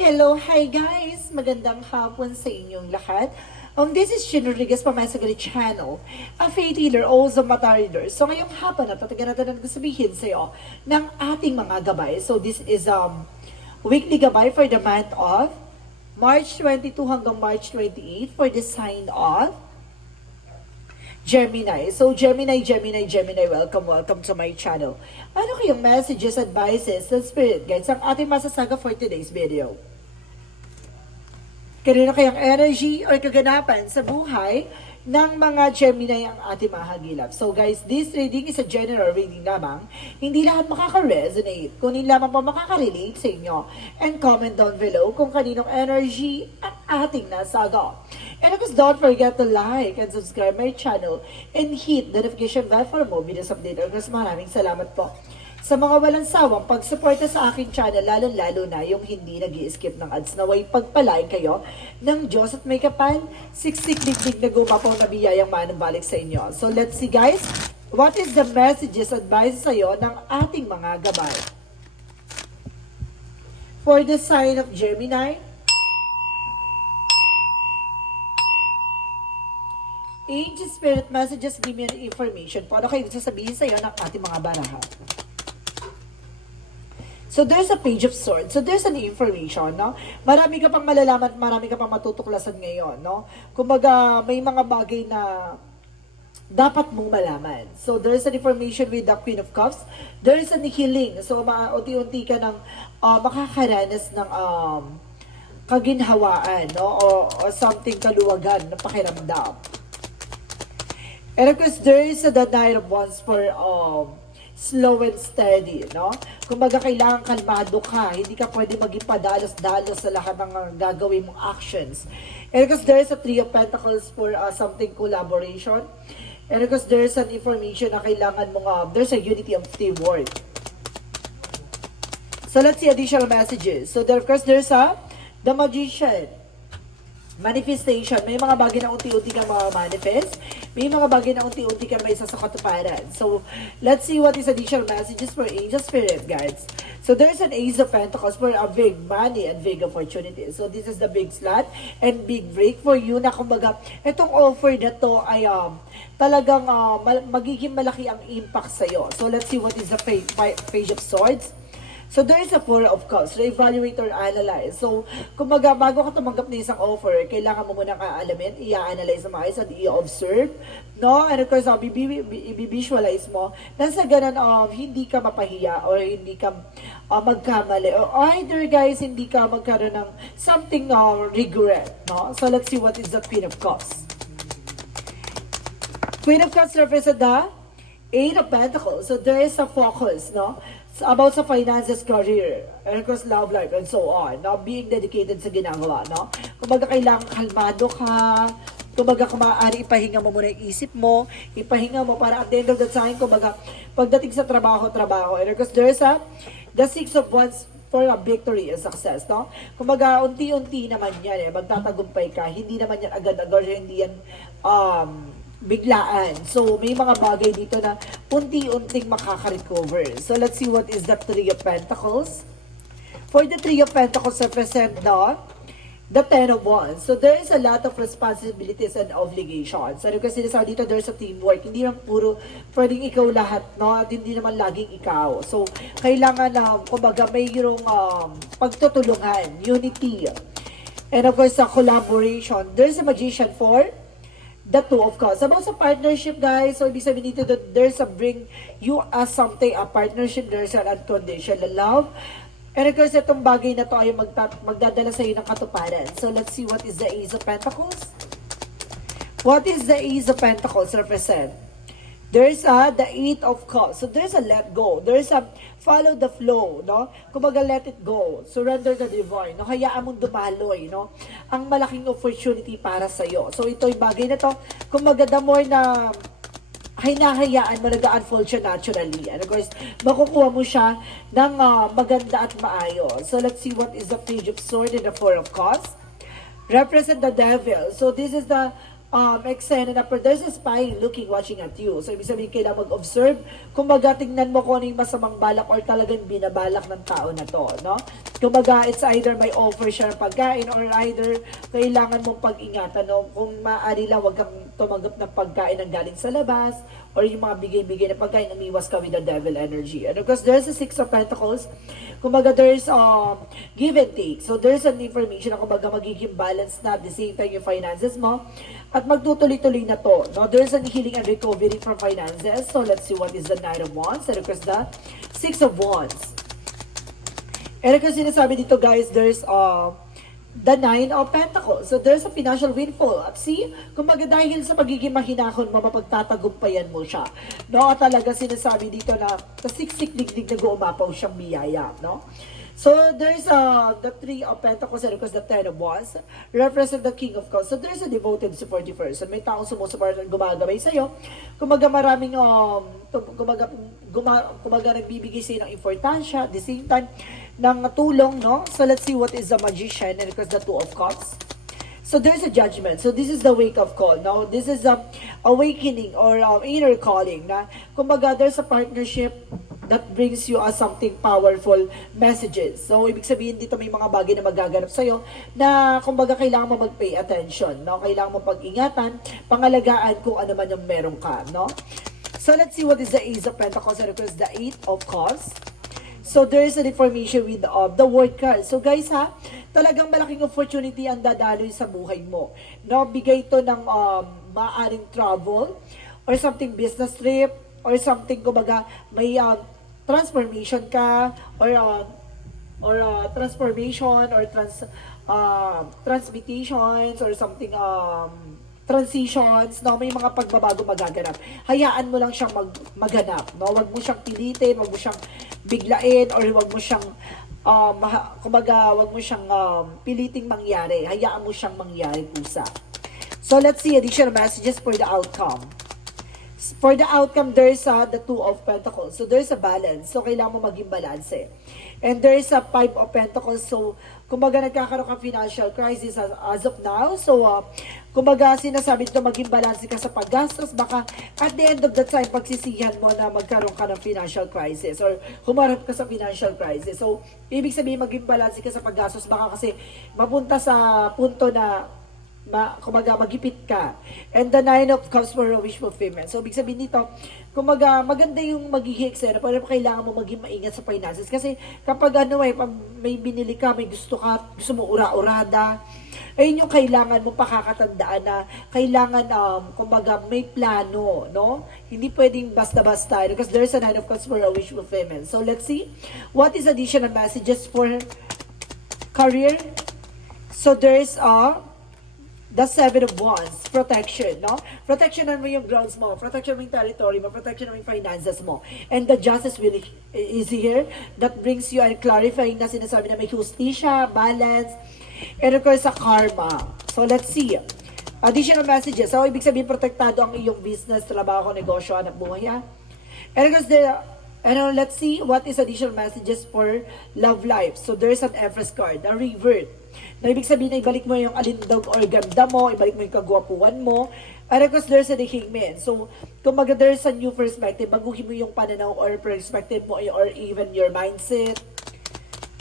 Hello, hi guys! Magandang hapon sa inyong lahat. This is Shin Rodriguez from Masagali Channel, a faith healer, also mata reader. So ngayong hapon na tatagan natin ang sabihin sa iyo ng ating mga gabay. So this is weekly gabay for the month of March 22 hanggang March 28 for the sign of Gemini. So, Gemini, welcome to my channel. Ano kayong messages, advices, and spirit guides ang ating masasaga for today's video? Kanina kayang energy or kaganapan sa buhay ng mga Gemini ang ating mahagilap. So guys, this reading is a general reading lamang. Hindi lahat makaka-resonate. Kunin lamang po makaka-relate sa inyo. And comment down below kung kaninong energy ang ating nasaga. And of course, don't forget to like and subscribe my channel and hit the notification bell for more videos update. Of course, maraming salamat po sa mga walang sawang pagsuporta sa aking channel, lalo-lalo na yung hindi nag-i-skip ng ads. Naway pagpalain kayo ng Diyos at may kapal, siksik digdig na gumapaw na biyayang manumbalik sa inyo. So let's see guys, what is the messages, advice sa'yo ng ating mga gabay? For the sign of Gemini, Angel Spirit Messages, give me an information. Paano kayo sasabihin sa'yo ng ating mga baraha? So, there's a page of swords. So, there's an information, no? Marami ka pang malalaman, marami ka pang matutuklasan ngayon, no? Kumbaga, may mga bagay na dapat mong malaman. So, there's an information with the Queen of Cups. There's an healing. So, unti-unti ka ng makakaranas ng kaginhawaan, no? O something kaluwagan na pakiramdam. And of course, there is the Knight of Wands for slow and steady, no? Kumbaga, kailangan kalmado ka. Hindi ka pwede maging padalos-dalos sa lahat ng gagawin mong actions. And of course, there is a Three of Pentacles for something collaboration. And of course, there is an information na kailangan mong, there's a unity of teamwork. So, let's see additional messages. So, there, of course, there's the Magician. Manifestation. May mga bagay na unti-unti kang manifest. May mga bagay na unti-unti kang may isa sa katuparan. So, let's see what is additional messages for Angel Spirit Guides. So, there's an Ace of Pentacles for a big money and big opportunity. So, this is the big slot and big break for you na kumbaga, itong offer na to ay talagang magiging malaki ang impact sa'yo. So, let's see what is the Page of Swords. So, there is a Four of Cups. Re-evaluate or analyze. So, kumbaga, bago ka tumanggap ng isang offer, kailangan mo muna kaalamin, i-analyze mo maayos at i-observe, no? And of course, i-visualize mo na sa ganun, hindi ka mapahiya or hindi ka magkamali. Or either, guys, hindi ka magkaroon ng something regret, no? So, let's see what is the Queen of Cups. Queen of Cups represents the Eight of Pentacles. So, there is a focus, no? About sa finances, career, and of course, love life, and so on. No? Being dedicated sa ginagawa, no? Kumbaga, kailangan kalmado ka. Kumbaga, kung maaari, ipahinga mo muna yung isip mo. Ipahinga mo para at the end of the time, kumbaga, pagdating sa trabaho. And of course, there's the Six of Wands for a victory and success, no? Kumbaga, unti-unti naman yan, magtatagumpay ka. Hindi naman yan agad-agad, hindi yan, biglaan. So, may mga bagay dito na unti-unting makaka-recover. So, let's see what is the Three of Pentacles. For the Three of Pentacles, represent the Ten of Wands. So, there is a lot of responsibilities and obligations. Ano kasi sinasabi dito, there's a teamwork. Hindi naman puro pwedeng ikaw lahat, no? At hindi naman laging ikaw. So, kailangan na, kumbaga, mayroong pagtutulungan, unity. And of course, sa collaboration. There's a Magician for the Two of Cups. About sa partnership, guys, so ibig sabihin dito that there's a bring you as something, a partnership, there's an unconditional love. And of course, itong bagay na to ay magdadala sa iyo ng katuparan. So, let's see what is the Ace of Pentacles. What is the Ace of Pentacles represent? There's the Eight of Cups. So, there's a let go. There's a follow the flow, no? Kumbaga, let it go. Surrender the divine, no? Hayaan mong dumaloy, no? Ang malaking opportunity para sa'yo. So, ito yung bagay na to. Kumbaga, the more na hinahayaan mo, nag-unfold siya naturally. And of course, makukuha mo siya ng maganda at maayos. So, let's see what is the Page of Swords and the Four of Cups. Represent the devil. So, this is the eksena na there's a spy looking, watching at you. So, ibig sabihin, kailangan mag-observe. Kumbaga, tingnan mo kung ano yung masamang balak or talagang binabalak ng tao na to, no? Kumbaga, it's either may offer siya ng pagkain or either kailangan mong pag-ingatan. No? Kung maaari lang, huwag kang tumanggap ng pagkain ng galing sa labas or yung mga bigay-bigay na pagkain, umiwas ka with the devil energy. And of course, there's a Six of Pentacles. Kumbaga, there's give and take. So, there's an information na kumbaga magiging balance na at the same time yung finances mo. At magtutuloy-tuloy na to. No? There's an healing and recovery from finances. So, let's see what is the Nine of Wands. And of course, the Six of Wands. And kasi sinasabi dito guys, there's the Nine of Pentacles. So there's a financial windfall. At see, kumbaga dahil sa pagiging mahinahon mo, mapagtatagumpayan mo siya. No, at talaga sinasabi dito na sa siksik digdig na gumapaw siyang biyaya. No? So there's the Three of Pentacles and of course the Ten of Wands represent the King of Cups. So there's a devoted supportive person. May taong sumusuporta at gumagabay sa'yo. Kumbaga maraming kumbaga nagbibigay sa'yo ng importansya at the same time ng tulong, no? So let's see what is the Magician and of course the Two of Cups. So there's a judgment. So this is the wake-up call. Now, this is the awakening or inner calling na kumbaga there's a partnership that brings you something powerful messages. So, ibig sabihin dito may mga bagay na magaganap sa'yo na kumbaga kailangan mo mag-pay attention, no? Kailangan mo pag-ingatan, pangalagaan kung ano man yung meron ka, no? So, let's see what is the Ace of Pentacles and of course the Eight of Cups. So, there is an information with the word card. So, guys ha, talagang malaking opportunity ang dadaloy sa buhay mo. No? Bigay ito ng maaring travel or something business trip or something kumbaga may transformation ka or transformation or transmutations or something transitions, no, may mga pagbabago magaganap. Hayaan mo lang siyang maganap, no? Wag mo siyang pilitin, wag mo siyang biglain or wag mo siyang kumbaga wag mo siyang piliting mangyari. Hayaan mo siyang mangyari pusa. So let's see additional messages for the outcome. For the outcome, there's the Two of Pentacles. So, there's a balance. So, kailangan mo maging balance eh. And there's a Five of Pentacles. So, kumbaga nagkakaroon ka financial crisis as of now. So, kumbaga sinasabi ito maging balance ka sa paggastos. Baka at the end of the time, pagsisihan mo na magkaroon ka ng financial crisis or humarap ka sa financial crisis. So, ibig sabihin maging balance ka sa paggastos. Baka kasi mapunta sa punto na kumbaga magipit ka. And the Nine of Cups for a wish fulfillment. So, ibig sabihin dito, kumbaga maganda yung magiging eksena, pero kailangan mo maging maingat sa finances. Kasi kapag pag may binili ka, may gusto mo ura-urada, ayun yung kailangan mo pakakatandaan na kailangan, kumbaga may plano, no? Hindi pwedeng basta-basta. Because there's a Nine of Cups for a wish fulfillment. So, let's see. What is additional messages for career? So, there's the Seven of Wands, protection, no? Protectionan mo yung grounds mo, protection mo yung territory mo, protection mo yung finances mo. And the justice will is here that brings you and clarifying na sinasabi na may justisya, balance, and of course, sa karma. So, let's see. Additional messages. So, ibig sabihin, protektado ang iyong business, trabaho, negosyo, anak buhay, ha? And of course, let's see what is additional messages for love life. So, there's an Empress card, a revert. Na ibig sabihin na ibalik mo yung alindog or ganda mo, ibalik mo yung kagwapuan mo. And of course, there's a Hangman. So, kumbaga there's a new perspective. Baguhin mo yung pananaw or perspective mo or even your mindset.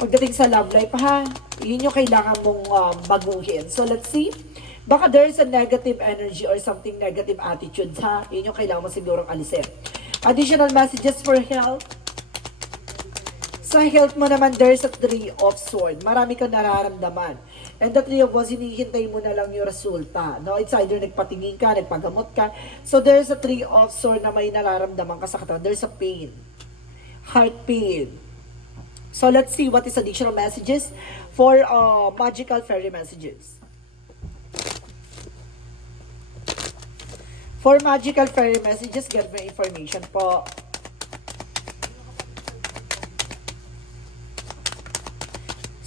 Pagdating sa love life, ha? Yun yung kailangan mong baguhin. So, let's see. Baka there's a negative energy or something negative attitude, ha? Yun yung kailangan mo sigurong alisin. Additional messages for health. Sa health mo naman, there's a Three of Swords. Marami kang nararamdaman. And the Three of Wands, hinihintay mo na lang yung resulta. No? It's either nagpatingin ka, nagpagamot ka. So there's a Three of Swords na may nararamdaman ka sa katawan. There's a pain. Heart pain. So let's see what is additional messages for magical fairy messages. For magical fairy messages, get more information po.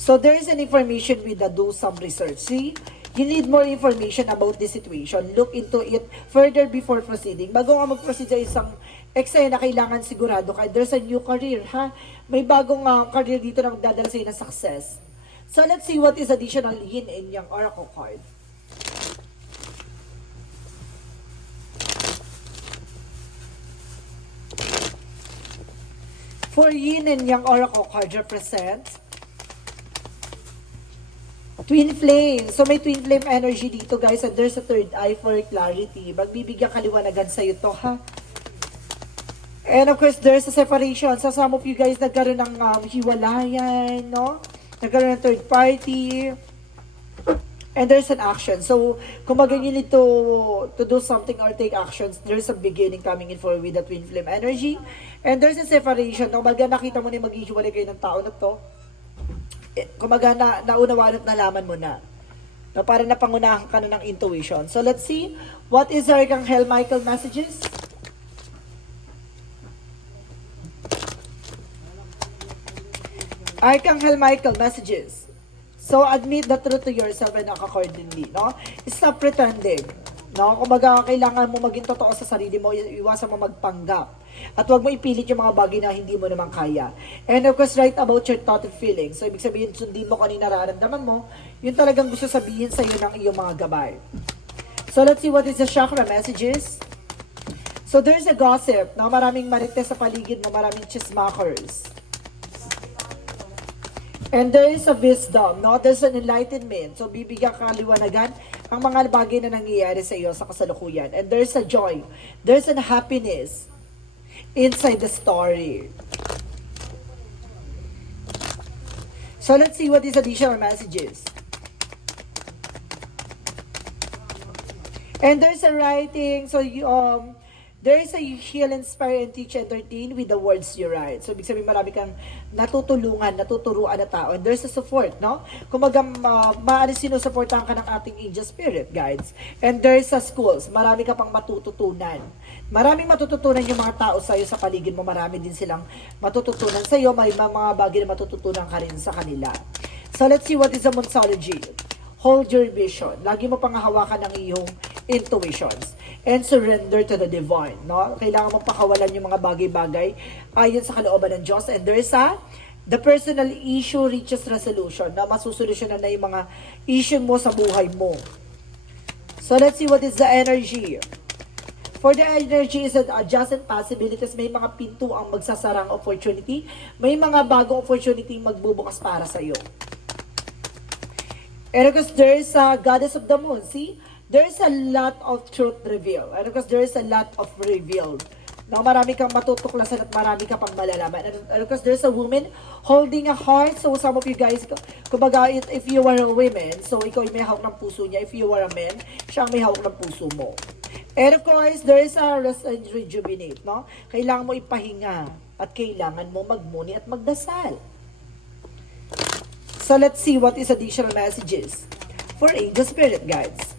So there is an information with do some research. See, you need more information about this situation. Look into it further before proceeding. Bago ka mag-proceed sa isang eksena, kailangan sigurado ka. There's a new career, ha? May bagong career dito na magdadala sa'yo ng success. So let's see what is additional yin and yang oracle card. For yin and yang oracle card represents Twin flame. So may twin flame energy dito guys, and there's a third eye for clarity. Magbibigyan kaliwanagan sa'yo to ha. And of course, there's a separation. So some of you guys nagkaroon ng hiwalayan, no? Nagkaroon ng third party. And there's an action. So, kung you need to do something or take actions, there's a beginning coming in for with the twin flame energy. And there's a separation. Kumaga nakita mo na maghihiwalay kayo ng tao na to. Kumaga naunawaan at nalaman mo na. Na para napangunahan ka na ng intuition. So, let's see. What is Archangel Michael messages? Archangel Michael messages. So, admit the truth to yourself and act accordingly, no? Stop pretending, no? Kumbaga, kailangan mo maging totoo sa sarili mo, iwasan mo magpanggap. At huwag mo ipilit yung mga bagay na hindi mo naman kaya. And of course, write about your thought and feelings. So, ibig sabihin, sundin mo kanina nararamdaman mo, yun talagang gusto sabihin sa iyo ng iyong mga gabay. So, let's see what is the chakra messages. So, there's a gossip, no? Maraming marites sa paligid mo, maraming chismakers. And there is a wisdom, no? There's an enlightenment. So, bibigyan ka liwanagan ang mga bagay na nangyayari sa iyo sa kasalukuyan. And there's a joy. There's a happiness inside the story. So, let's see what is additional messages. And there's a writing. So, there is a heal, inspire, and teach, entertain with the words you write. So, ibig sabihin marami kang natutulungan, natuturuan na tao. And there's a support, no? Kumaga, maaari sinusuportahan ka ng ating angel spirit guides. And there's a schools. Marami ka pang matututunan. Maraming matututunan yung mga tao sa'yo sa paligid mo. Marami din silang matututunan sa'yo. May mga bagay na matututunan ka rin sa kanila. So, let's see what is the Monsology. Hold your vision. Lagi mo pang hawakan ng iyong intuitions. And surrender to the divine, no? Kailangan mong pakawalan yung mga bagay-bagay ayon sa kalooban ng Diyos. And there is the personal issue reaches resolution, na masusolusyonan na yung mga issue mo sa buhay mo. So, let's see what is the energy. For the energy is adjacent possibilities. May mga pinto ang magsasarang opportunity. May mga bagong opportunity magbubukas para sa'yo. And because there is a goddess of the moon, see? There's a lot of truth revealed. And because there is a lot of revealed. Now, marami kang matutuklasan at marami ka pang malalaman. And because there's a woman holding a heart. So, some of you guys, kumbaga, if you are a woman, so ikaw may hawak ng puso niya. If you are a man, siya ang may hawak ng puso mo. And of course, there is a rest and rejuvenate, no? Kailangan mo ipahinga at kailangan mo magmuni at magdasal. So, let's see what is additional messages for angel spirit guides.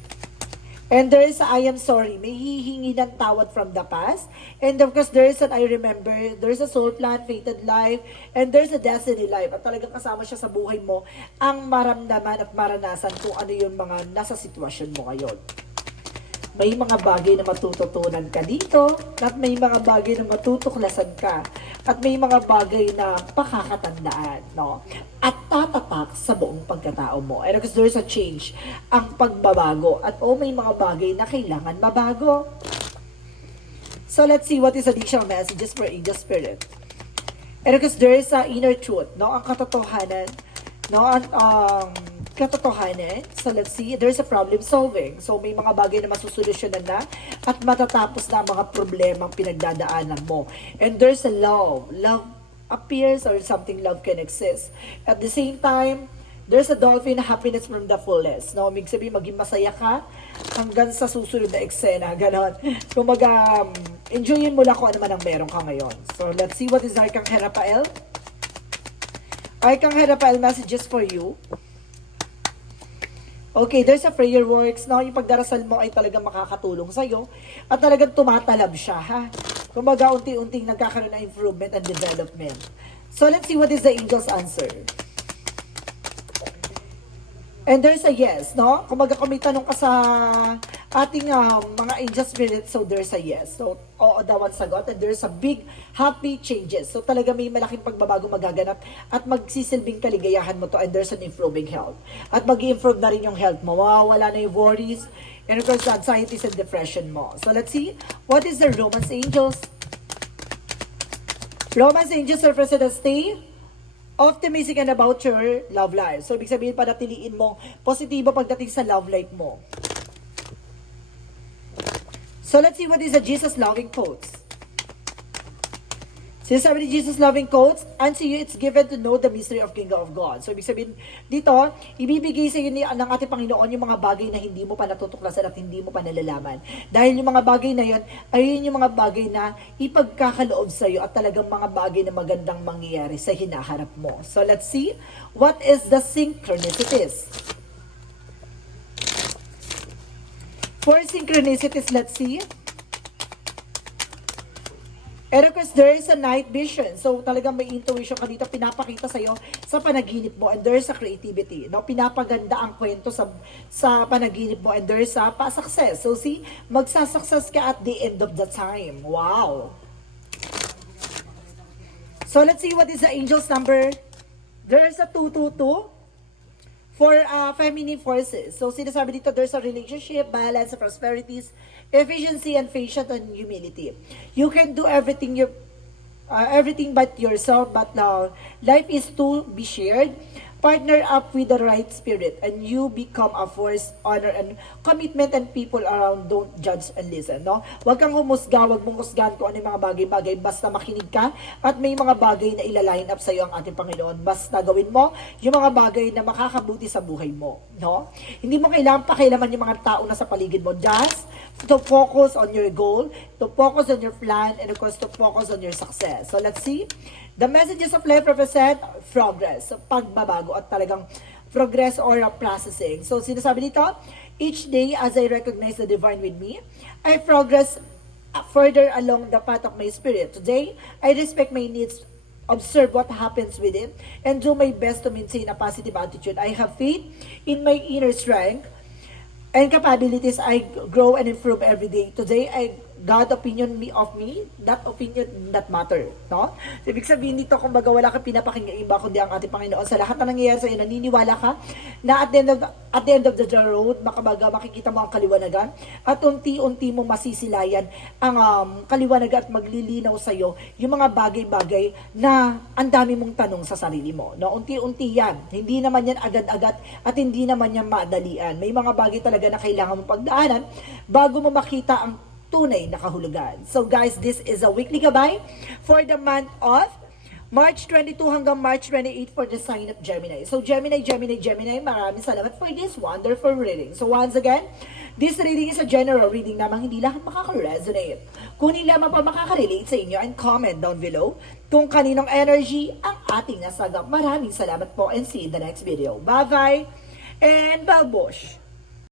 And there is a I am sorry. May hihingi ng tawad from the past. And of course, there is an I remember. There is a soul plan, fated life. And there's a destiny life. At talagang kasama siya sa buhay mo ang maramdaman at maranasan kung ano yung mga nasa sitwasyon mo ngayon. May mga bagay na matututunan ka dito. At may mga bagay na matutuklasan ka. At may mga bagay na pakakatandaan, no? At tatatak sa buong pagkatao mo. And because there's a change, ang pagbabago. At may mga bagay na kailangan mabago. So, let's see what is additional messages for angel spirit. And because there is a inner truth, no? Ang katotohanan, no? Katotohanan. So, let's see. There's a problem solving. So, may mga bagay na masusolusyonan na at matatapos na ang mga problemang pinagdadaanan mo. And there's a love. Love appears or something love can exist. At the same time, there's a dolphin happiness from the fullest. No? Ibig sabihin, maging masaya ka hanggang sa susunod na eksena. Ganon. Kumaga, enjoyin mo lang kung ano man ang meron ka ngayon. So, let's see what is Archangel Raphael. Archangel Raphael messages for you. Okay, there's a prayer works. No? Yung pagdarasal mo ay talagang makakatulong sa'yo. At talagang tumatalab siya, ha? Kumbaga, unti-unting nagkakaroon ng improvement and development. So, let's see what is the angel's answer. And there's a yes, no? Kumbaga, kung may tanong ka sa ating mga angel spirits, so there's a yes. So, oo daw ang sagot. And there's a big, happy changes. So, talaga may malaking pagbabago magaganap at magsisilbing kaligayahan mo to. And there's an improving health. At mag-i-improve na rin yung health mo. Wala na yung worries. And of course, anxieties and depression mo. So, let's see. What is the Romance Angels? Romance Angels represent a stay, Optimistic and about your love life. So, ibig sabihin, panatiliin mo positibo pagdating sa love life mo. So, let's see what is the Jesus loving quotes. Sinasabi ni Jesus loving quotes, unto you it's given to know the mystery of Kingdom of God. So, ibig sabihin, dito, ibibigay sa iyo ng ating Panginoon yung mga bagay na hindi mo pa natutuklasan at hindi mo pa nalalaman. Dahil yung mga bagay na yun, ayun yung mga bagay na ipagkakaloob sa iyo at talagang mga bagay na magandang mangyayari sa hinaharap mo. So, let's see, what is the synchronicities? For synchronicities, let's see. And of course, there is a night vision. So, talagang may intuition ka dito, pinapakita sa'yo sa panaginip mo. And there is a creativity. No? Pinapaganda ang kwento sa panaginip mo. And there is a success. So, see, magsasuccess ka at the end of the time. Wow! So, let's see what is the angel's number. There is a 222. For feminine forces. So, sinasabi dito, there's a relationship, balance, prosperities, efficiency, and patience, and humility. You can do everything everything but yourself, but life is to be shared. Partner up with the right spirit, and you become a force, honor, and commitment, and people around don't judge and listen, no? Huwag kang humusga, huwag mong husgahan kung ano yung mga bagay-bagay, basta makinig ka, at may mga bagay na ilaline up sa iyo ang ating Panginoon. Basta gawin mo yung mga bagay na makakabuti sa buhay mo, no? Hindi mo kailangan pakialaman yung mga tao na sa paligid mo. Just to focus on your goal, to focus on your plan, and of course, to focus on your success. So, let's see. The messages of life represent progress, so pagbabago at talagang progress or processing. So, sinasabi dito, each day as I recognize the divine with me, I progress further along the path of my spirit. Today, I respect my needs, observe what happens with it, and do my best to maintain a positive attitude. I have faith in my inner strength and capabilities. I grow and improve every day. Today, God opinion of me, that opinion that matter, no? So, ibig sabihin dito, kumbaga wala kang pinapakinggan iba kundi ang ating Panginoon. Sa lahat na nangyayari sa iyo, naniniwala ka na at the end of the road, makikita mo ang kaliwanagan at unti-unti mo masisilayan ang kaliwanagan at maglilinaw sa iyo yung mga bagay-bagay na ang dami mong tanong sa sarili mo, no? Unti-unti yan. Hindi naman yan agad-agad at hindi naman yan madalian. May mga bagay talaga na kailangan mong pagdaanan bago mo makita ang tunay na kahulugan. So guys, this is a weekly gabay for the month of March 22 hanggang March 28 for the sign of Gemini. So Gemini, maraming salamat for this wonderful reading. So once again, this reading is a general reading namang hindi lahat makaka-resonate. Kunin lamang pa makaka-relate sa inyo and comment down below kung kaninong energy ang ating nasagap. Maraming salamat po and see you in the next video. Bye-bye and babush!